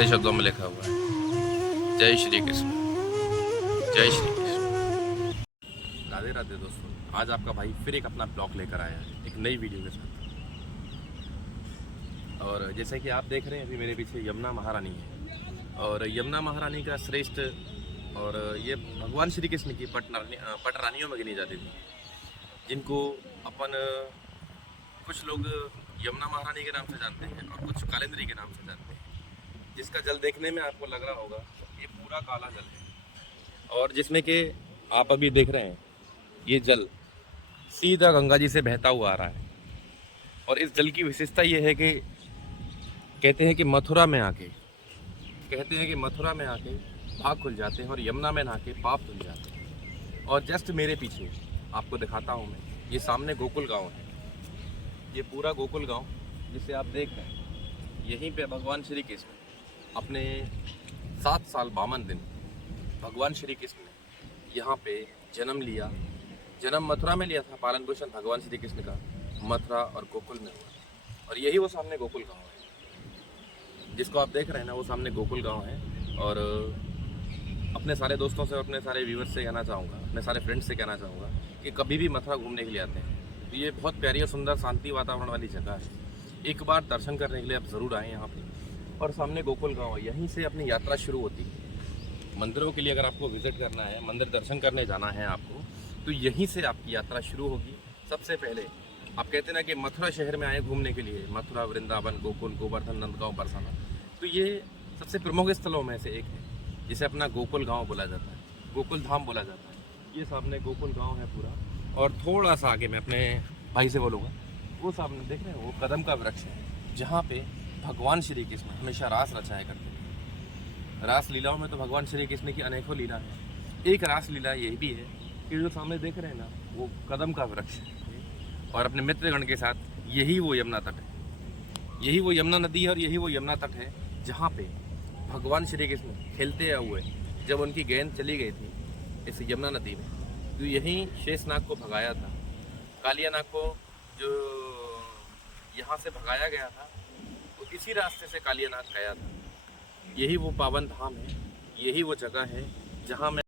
शब्दों में लिखा हुआ है, जय श्री कृष्ण, जय श्री कृष्ण। राधे राधे दोस्तों, आज आपका भाई फिर एक अपना ब्लॉग लेकर आया है एक नई वीडियो के साथ। और जैसे कि आप देख रहे हैं अभी मेरे पीछे यमुना महारानी है, और यमुना महारानी का श्रेष्ठ, और ये भगवान श्री कृष्ण की पटरानियों में गिनी जाती थी, जिनको अपन कुछ लोग यमुना महारानी के नाम से जानते हैं और कुछ कालिंदी के नाम से जानते हैं। जिसका जल देखने में आपको लग रहा होगा ये पूरा काला जल है, और जिसमें कि आप अभी देख रहे हैं ये जल सीधा गंगा जी से बहता हुआ आ रहा है। और इस जल की विशेषता ये है कि कहते हैं कि मथुरा में आके भाग खुल जाते हैं और यमुना में नहा के पाप धुल जाते हैं। और जस्ट मेरे पीछे आपको दिखाता हूँ मैं, ये सामने गोकुल गांव है, ये पूरा गोकुल गांव जिसे आप देख रहे हैं। यहीं पे भगवान श्री कृष्ण अपने 7 साल 52 दिन भगवान श्री कृष्ण ने यहाँ पे जन्म लिया। जन्म मथुरा में लिया था, पालन पोषण भगवान श्री कृष्ण का मथुरा और गोकुल में हुआ। और यही वो सामने गोकुल गांव है जिसको आप देख रहे हैं ना, वो सामने गोकुल गांव है। और अपने सारे दोस्तों से, अपने सारे व्यूवर्स से कहना चाहूँगा, अपने सारे फ्रेंड्स से कहना चाहूँगा कि कभी भी मथुरा घूमने के लिए आते हैं तो ये बहुत प्यारी और सुंदर शांति वातावरण वाली जगह है। एक बार दर्शन करने के लिए आप ज़रूर आएँ यहाँ पे। और सामने गोकुल गांव है, यहीं से अपनी यात्रा शुरू होती है। मंदिरों के लिए अगर आपको विजिट करना है, मंदिर दर्शन करने जाना है आपको, तो यहीं से आपकी यात्रा शुरू होगी। सबसे पहले आप कहते हैं ना कि मथुरा शहर में आए घूमने के लिए, मथुरा, वृंदावन, गोकुल, गोवर्धन, नंदगांव, बरसाना, तो ये सबसे प्रमुख स्थलों में से एक है जिसे अपना गोकुल गाँव बोला जाता है, गोकुल धाम बोला जाता है। ये सामने गोकुल गाँव है पूरा। और थोड़ा सा आगे मैं अपने भाई से बोलूँगा, वो सामने देख रहे हैं वो कदम का वृक्ष है जहाँ पे भगवान श्री कृष्ण हमेशा रास रचाया करते थे। रास लीलाओं में तो भगवान श्री कृष्ण की अनेकों लीला है। एक रास लीला ये भी है कि जो सामने देख रहे हैं ना, वो कदम का वृक्ष है। और अपने मित्रगण के साथ यही वो यमुना तट है, यही वो यमुना नदी है, और यही वो यमुना तट है जहाँ पे भगवान श्री कृष्ण खेलते हुए जब उनकी गेंद चली गई थी इस यमुना नदी में, तो यहीं शेषनाग को भगाया था। कालियानाग को जो यहाँ से भगाया गया था, इसी रास्ते से कालियानाग गया था। यही वो पावन धाम है, यही वो जगह है जहाँ मैं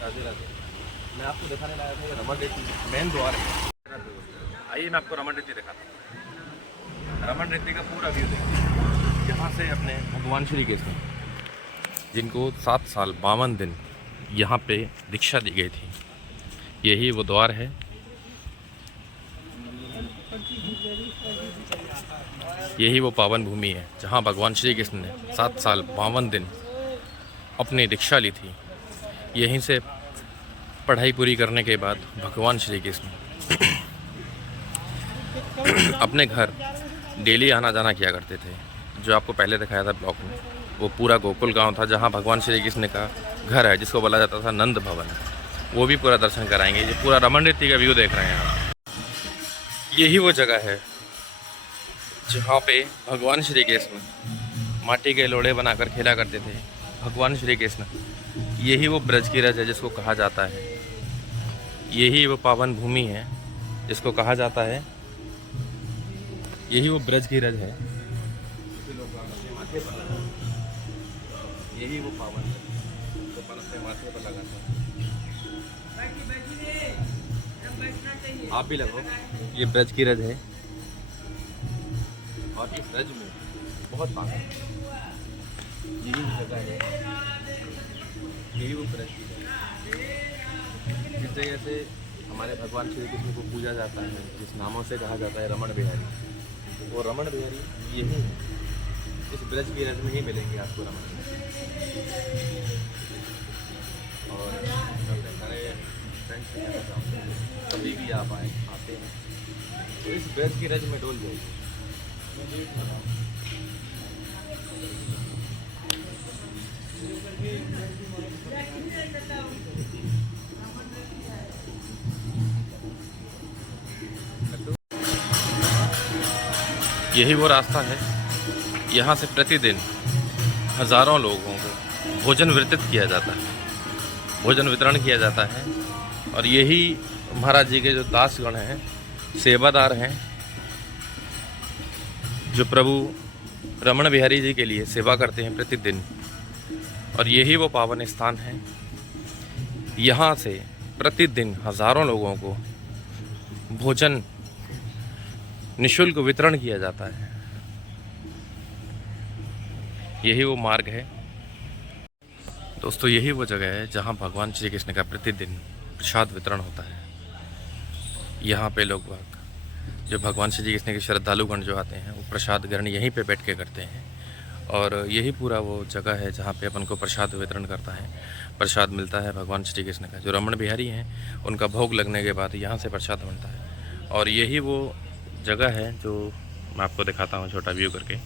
राधे राधे मैं आपको दिखाने लाया था। रमण रेती मेन द्वार है। आइए मैं आपको रमण रेती दिखाता हूँ। रमण रेती का पूरा व्यू देखिए। यहाँ से अपने भगवान श्री कृष्ण जिनको 7 साल 52 दिन यहाँ पे दीक्षा दी गई थी, यही वो द्वार है। यही वो पावन भूमि है जहाँ भगवान श्री कृष्ण ने 7 साल 52 दिन अपनी दीक्षा ली थी। यहीं से पढ़ाई पूरी करने के बाद भगवान श्री कृष्ण अपने घर डेली आना जाना किया करते थे। जो आपको पहले दिखाया था ब्लॉग में, वो पूरा गोकुल गांव था जहाँ भगवान श्री कृष्ण का घर है, जिसको बोला जाता था नंद भवन। वो भी पूरा दर्शन कराएंगे। ये पूरा रमण रेती का व्यू देख रहे हैं आप। यही वो जगह है जहाँ पे भगवान श्री कृष्ण माटी के लोड़े बनाकर खेला करते थे। भगवान श्री कृष्ण, यही वो ब्रज की रज है जिसको कहा जाता है। यही वो पावन भूमि है जिसको कहा जाता है, यही वो ब्रज की रज है। यही वो पावन अपने माथे पर लगाता है। आप भी लगो, ये ब्रज की रज है। और इस रज में बहुत पावन है। यही जगह है, यही वो ब्रज की रज। जिस जगह से हमारे भगवान श्री कृष्ण को पूजा जाता है, जिस नामों से कहा जाता है रमण बिहारी, वो रमण बिहारी यही है। इस ब्रज की रज में ही मिलेंगे आपको रमण बिहारी। और अपने सारे फ्रेंड्स से कहना चाहूँगा, कभी भी आप आते हैं तो इस ब्रज की रज में डोल जाइए। यही वो रास्ता है, यहाँ से प्रतिदिन हज़ारों लोगों को भोजन वितरित किया जाता है, भोजन वितरण किया जाता है। और यही महाराज जी के जो दासगण हैं, सेवादार हैं, जो प्रभु रमण बिहारी जी के लिए सेवा करते हैं प्रतिदिन। और यही वो पावन स्थान है, यहाँ से प्रतिदिन हजारों लोगों को भोजन निःशुल्क वितरण किया जाता है। यही वो मार्ग है दोस्तों, यही वो जगह है जहाँ भगवान श्री कृष्ण का प्रतिदिन प्रसाद वितरण होता है। यहाँ पे लोग जो भगवान श्री कृष्ण के श्रद्धालुगण जो आते हैं वो प्रसाद ग्रहण यहीं पे बैठ के करते हैं। और यही पूरा वो जगह है जहाँ पे अपन को प्रसाद वितरण करता है, प्रसाद मिलता है भगवान श्री कृष्ण का। जो रमण बिहारी हैं उनका भोग लगने के बाद यहाँ से प्रसाद बनता है। और यही वो जगह है जो मैं आपको दिखाता हूँ छोटा व्यू करके।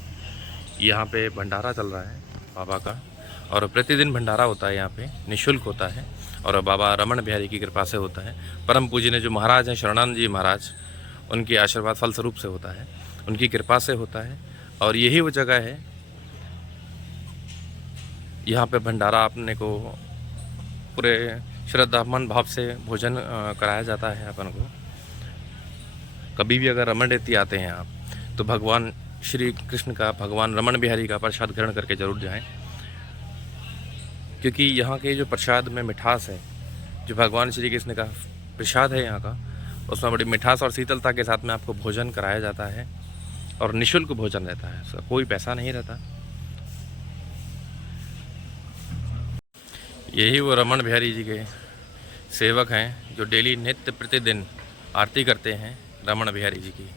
यहाँ पे भंडारा चल रहा है बाबा का, और प्रतिदिन भंडारा होता है यहाँ पे, निःशुल्क होता है और बाबा रमण बिहारी की कृपा से होता है। परम पूज्य जो महाराज हैं शरणानंद जी महाराज, उनके आशीर्वाद फलस्वरूप से होता है, उनकी कृपा से होता है। और यही वो जगह है, यहाँ पे भंडारा अपने को पूरे श्रद्धामन भाव से भोजन कराया जाता है अपन को। कभी भी अगर रमण रेती आते हैं आप तो भगवान श्री कृष्ण का, भगवान रमण बिहारी का प्रसाद ग्रहण करके जरूर जाएं, क्योंकि यहाँ के जो प्रसाद में मिठास है, जो भगवान श्री कृष्ण का प्रसाद है यहाँ का, उसमें बड़ी मिठास और शीतलता के साथ में आपको भोजन कराया जाता है। और निःशुल्क भोजन रहता है, उसका कोई पैसा नहीं रहता। यही वो रमण बिहारी जी के सेवक हैं जो डेली नित्य प्रतिदिन आरती करते हैं रमण बिहारी जी की।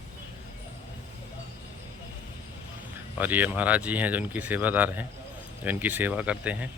और ये महाराज जी हैं जो इनकी सेवादार हैं, जो इनकी सेवा करते हैं।